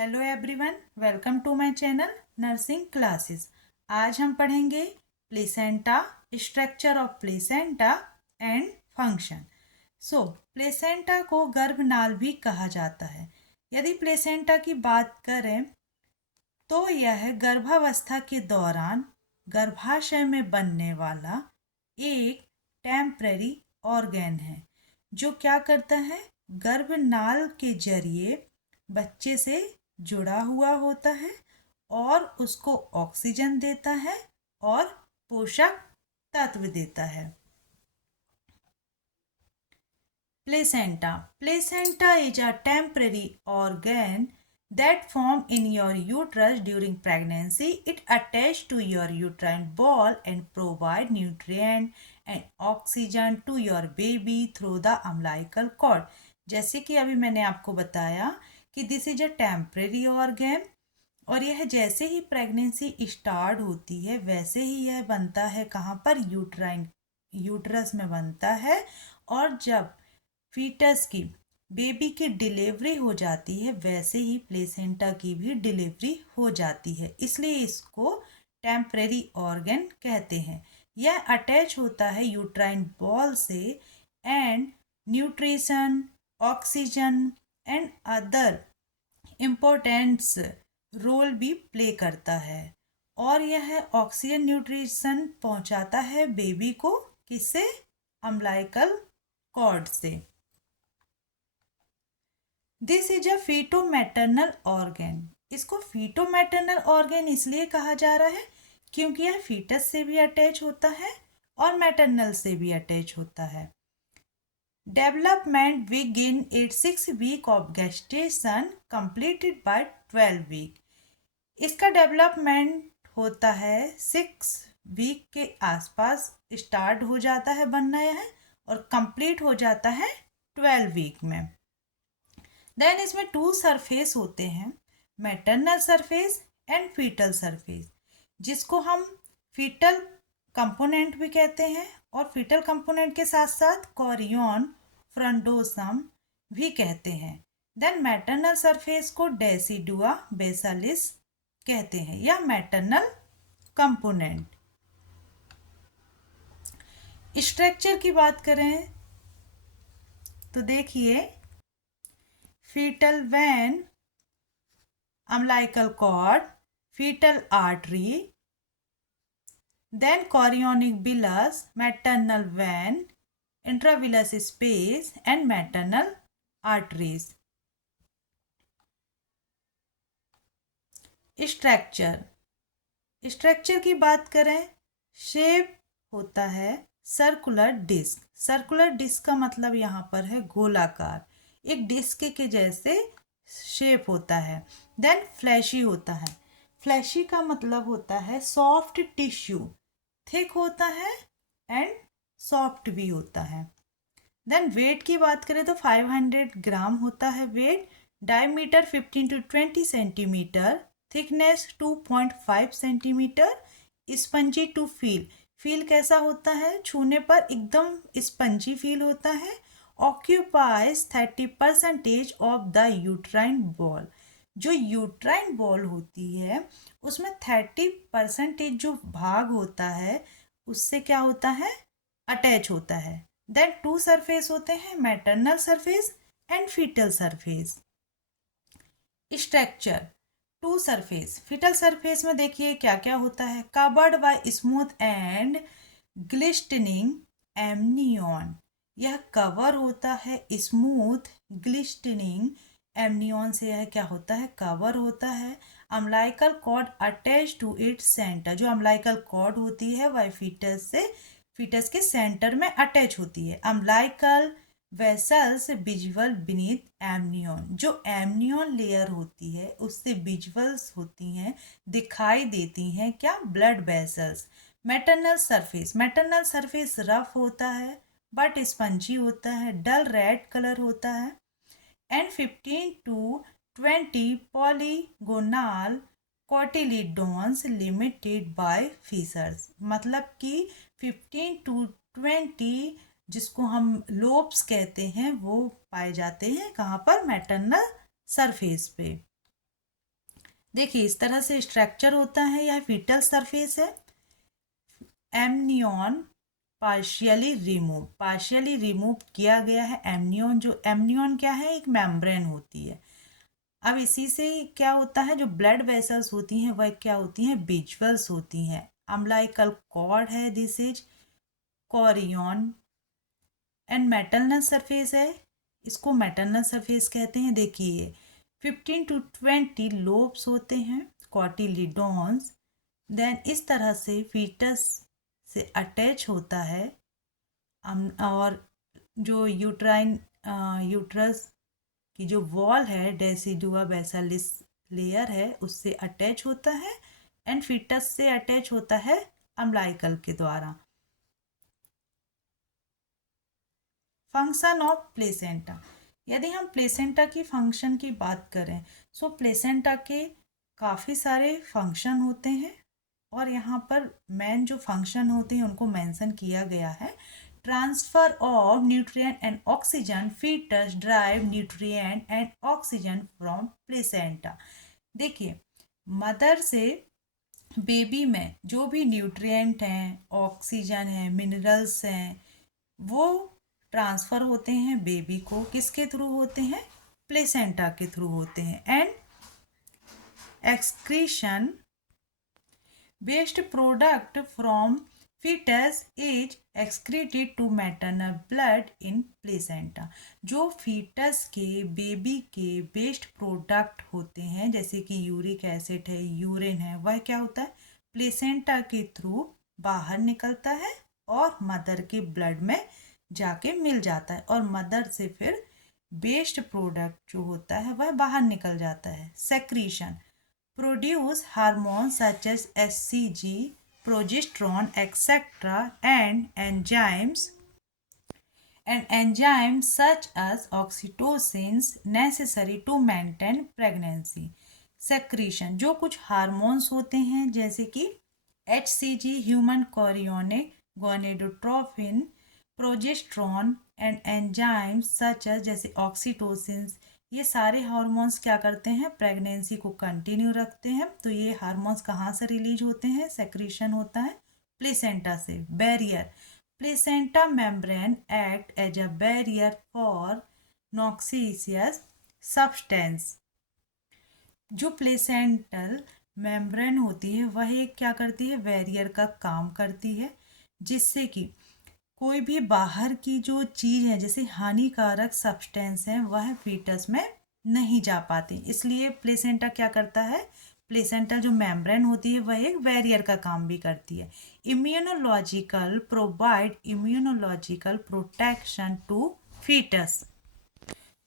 Hello everyone, welcome to my channel nursing classes. आज हम पढ़ेंगे placenta, structure of placenta and function. Placenta को गर्भनाल भी कहा जाता है। यदि प्लेसेंटा की बात करें तो यह गर्भावस्था के दौरान गर्भाशय में बनने वाला एक टेम्पररी ऑर्गन है जो क्या करता है, गर्भनाल के जरिए बच्चे से जुड़ा हुआ होता है और उसको ऑक्सीजन देता है और पोषक तत्व देता है। Placenta is a temporary organ that form in your uterus during pregnancy. It attach to your uterine wall and provide nutrient and oxygen to your baby through the umbilical cord. जैसे कि अभी मैंने आपको बताया कि this is a temporary organ और यह जैसे ही प्रेगनेंसी स्टार्ट होती है वैसे ही यह बनता है, कहाँ पर, यूट्रस में बनता है। और जब फीटस की, बेबी की डिलीवरी हो जाती है वैसे ही प्लेसेंटा की भी डिलीवरी हो जाती है, इसलिए इसको टेम्परेरी ऑर्गन कहते हैं। यह अटैच होता है यूट्राइन बॉल से and nutrition, oxygen and other importants role भी प्ले करता है और यह ऑक्सीजन न्यूट्रिशन पहुंचाता है बेबी को, किससे, अम्बिलिकल कॉर्ड से। This is a feto maternal organ. इसको फीटो मैटरनल ऑर्गन इसलिए कहा जा रहा है क्योंकि यह फीटस से भी अटैच होता है और मैटरनल से भी अटैच होता है। Development begin at 6 week of gestation completed by 12 week. इसका डेवलपमेंट होता है 6 वीक के आसपास स्टार्ट हो जाता है बनना है और कंप्लीट हो जाता है 12 वीक में। देन इसमें 2 सरफेस होते हैं, maternal surface and fetal surface, जिसको हम फीटल कंपोनेंट भी कहते हैं और फीटल कंपोनेंट के साथ साथ कोरियन फ्रंटोसम भी कहते हैं। देन मैटरनल सरफेस को डेसिडुआ बेसालिस कहते हैं या मैटरनल कंपोनेंट। स्ट्रक्चर की बात करें तो देखिए, fetal vein, umbilical cord, fetal artery, then chorionic villus, maternal vein, intravillous space and maternal arteries. Structure की बात करें, शेप होता है सर्कुलर डिस्क। सर्कुलर डिस्क का मतलब यहाँ पर है गोलाकार, एक डिस्क के जैसे शेप होता है। देन फ्लैशी होता है। फ्लैशी का मतलब होता है सॉफ्ट टिश्यू, थिक होता है एंड सॉफ्ट भी होता है। देन वेट की बात करें तो 500 ग्राम होता है weight, diameter 15 to 20 centimetre, thickness 2.5 centimetre, spongy to feel. Feel कैसा होता है, छूने पर एकदम स्पंजी फील होता है। Occupies 30% of the uterine ball. जो यूट्राइन बॉल होती है उसमें 30% जो भाग होता है उससे क्या होता है, अटैच होता है। देन 2 सरफेस होते हैं, maternal surface and fetal surface. Structure 2 surface, fetal surface में देखिए क्या क्या होता है, covered by smooth and glistening amnion. यह कवर होता है स्मूथ ग्लिस्टनिंग एमनियन से, यह क्या होता है, कवर होता है। Umbilical cord attach to its centre. जो अम्बिलिकल कॉर्ड होती है वह फीटस के सेंटर में अटैच होती है। Umbilical vessels visual beneath amnion. जो एमनियन लेयर होती है उससे विजुअल्स होती हैं, दिखाई देती हैं क्या, blood vessels. Maternal surface rough होता है बट स्पंजी होता है, डल रेड कलर होता है and 15 to 20 polygonal cotyledons limited by fissures. मतलब कि 15 to 20 जिसको हम लोब्स कहते हैं वो पाए जाते हैं कहाँ पर, मैटरनल सरफेस पे। देखिए इस तरह से स्ट्रक्चर होता है, यह फीटल सरफेस है। एमनियन पार्शियली रिमूव किया गया है। एमनियन क्या है, एक मेम्ब्रेन होती है। अब इसी से क्या होता है, जो ब्लड वेसल्स होती हैं वह क्या होती हैं, विजुअल्स होती हैं। अम्लाइकल कॉर्ड है, this is chorion. And maternal surface है, इसको मेटलनस सरफेस कहते हैं। देखिए 15 to 20 लोब्स होते हैं, कॉटिलिडोन्स। देन इस तरह से फीटस से अटैच होता है। और जो यूट्रस की जो वॉल है, डेसिडुआ बेसालिस लेयर है, उससे अटैच होता है। एंड फीटस से अटैच होता है अम्लाइकल के द्वारा। फंक्शन ऑफ प्लेसेंटा, यदि हम प्लेसेंटा की फंक्शन की बात करें, सो प्लेसेंटा के काफ़ी सारे फंक्शन होते हैं और यहाँ पर मेन जो फंक्शन होते हैं उनको मेंशन किया गया है। Transfer of nutrient and oxygen, fetus drive nutrient and oxygen from placenta. देखिए मदर से बेबी में जो भी न्यूट्रिएंट हैं, ऑक्सीजन है, मिनरल्स हैं, वो ट्रांसफ़र होते हैं बेबी को। किसके थ्रू होते हैं, प्लेसेंटा के थ्रू होते हैं। And excretion waste product from fetus is excreted to maternal blood in placenta. जो फीटस के बेबी के वेस्ट प्रोडक्ट होते हैं, जैसे कि यूरिक एसिड है, यूरिन है, वह क्या होता है, प्लेसेंटा के थ्रू बाहर निकलता है और मदर के ब्लड में जाके मिल जाता है। और मदर से फिर वेस्ट प्रोडक्ट जो होता है वह बाहर निकल जाता है। Secretion produce hormones such as HCG, progesterone, etc. and enzymes such as oxytocins necessary to maintain pregnancy. Secretion जो कुछ हार्मोन्स होते हैं, जैसे कि HCG human chorionic gonadotrophin, progesterone and enzymes such as जैसे ऑक्सीटोसिन, ये सारे हार्मोन्स क्या करते हैं, प्रेगनेंसी को कंटिन्यू रखते हैं। तो ये हार्मोन्स कहाँ से रिलीज होते हैं, सेक्रीशन होता है प्लेसेंटा से। Barrier, placenta membrane act as a barrier for noxious substance. जो प्लेसेंटल मेम्ब्रेन होती है वह एक क्या करती है, बैरियर का काम करती है, जिससे कि कोई भी बाहर की जो चीज़ है, जैसे हानिकारक सब्सटेंस है, वह फीटस में नहीं जा पाती। इसलिए प्लेसेंटा क्या करता है, प्लेसेंटा जो मेम्ब्रेन होती है वह एक बैरियर का काम भी करती है। Immunological protection to fetus,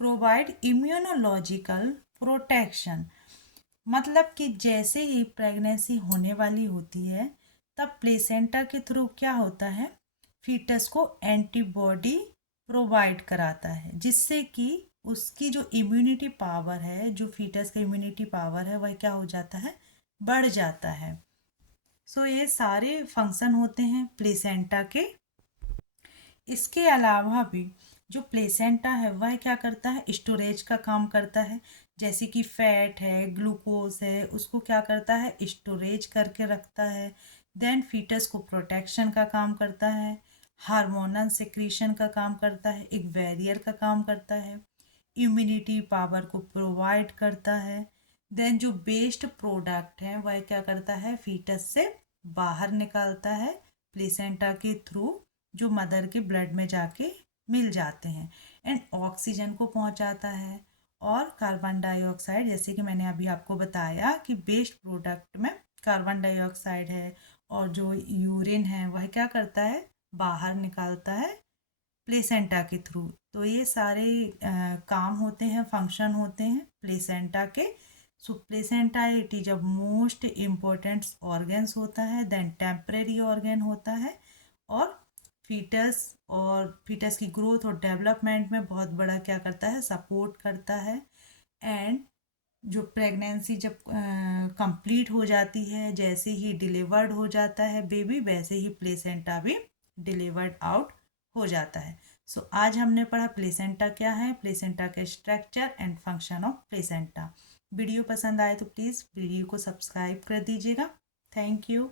provide immunological protection, मतलब कि जैसे ही प्रेगनेंसी होने वाली होती है तब प्लेसेंटा के थ्रू क्या होता है, फीटस को एंटीबॉडी प्रोवाइड कराता है, जिससे कि उसकी जो इम्यूनिटी पावर है, जो फीटस का इम्यूनिटी पावर है, वह क्या हो जाता है, बढ़ जाता है। सो ये सारे फंक्शन होते हैं प्लेसेंटा के। इसके अलावा भी जो प्लेसेंटा है वह क्या करता है, स्टोरेज का काम करता है। जैसे कि फैट है, ग्लूकोज है, उसको क्या करता है, स्टोरेज करके रखता है। देन फीटस को प्रोटेक्शन का काम करता है, हार्मोनल सिक्रीशन का काम करता है, एक बैरियर का काम करता है, इम्यूनिटी पावर को प्रोवाइड करता है। देन जो वेस्ट प्रोडक्ट है वह क्या करता है, फीटस से बाहर निकालता है प्लेसेंटा के थ्रू, जो मदर के ब्लड में जाके मिल जाते हैं। एंड ऑक्सीजन को पहुंचाता है और कार्बन डाइऑक्साइड, जैसे कि मैंने अभी आपको बताया कि वेस्ट प्रोडक्ट में कार्बन डाइऑक्साइड है और जो यूरिन है वह क्या करता है, बाहर निकालता है प्लेसेंटा के थ्रू। तो ये सारे काम होते हैं, फंक्शन होते हैं प्लेसेंटा के। सो placenta it is a most important organs होता है, देन टेम्परेरी ऑर्गन होता है, और फीटस की ग्रोथ और डेवलपमेंट में बहुत बड़ा क्या करता है, सपोर्ट करता है। एंड जो प्रेगनेंसी जब कंप्लीट हो जाती है, जैसे ही डिलीवर्ड हो जाता है बेबी, वैसे ही प्लेसेंटा भी डिलीवर्ड आउट हो जाता है। सो आज हमने पढ़ा प्लेसेंटा क्या है, प्लेसेंटा का structure and function of placenta. Video पसंद आए तो प्लीज़ वीडियो को सब्सक्राइब कर दीजिएगा। Thank you.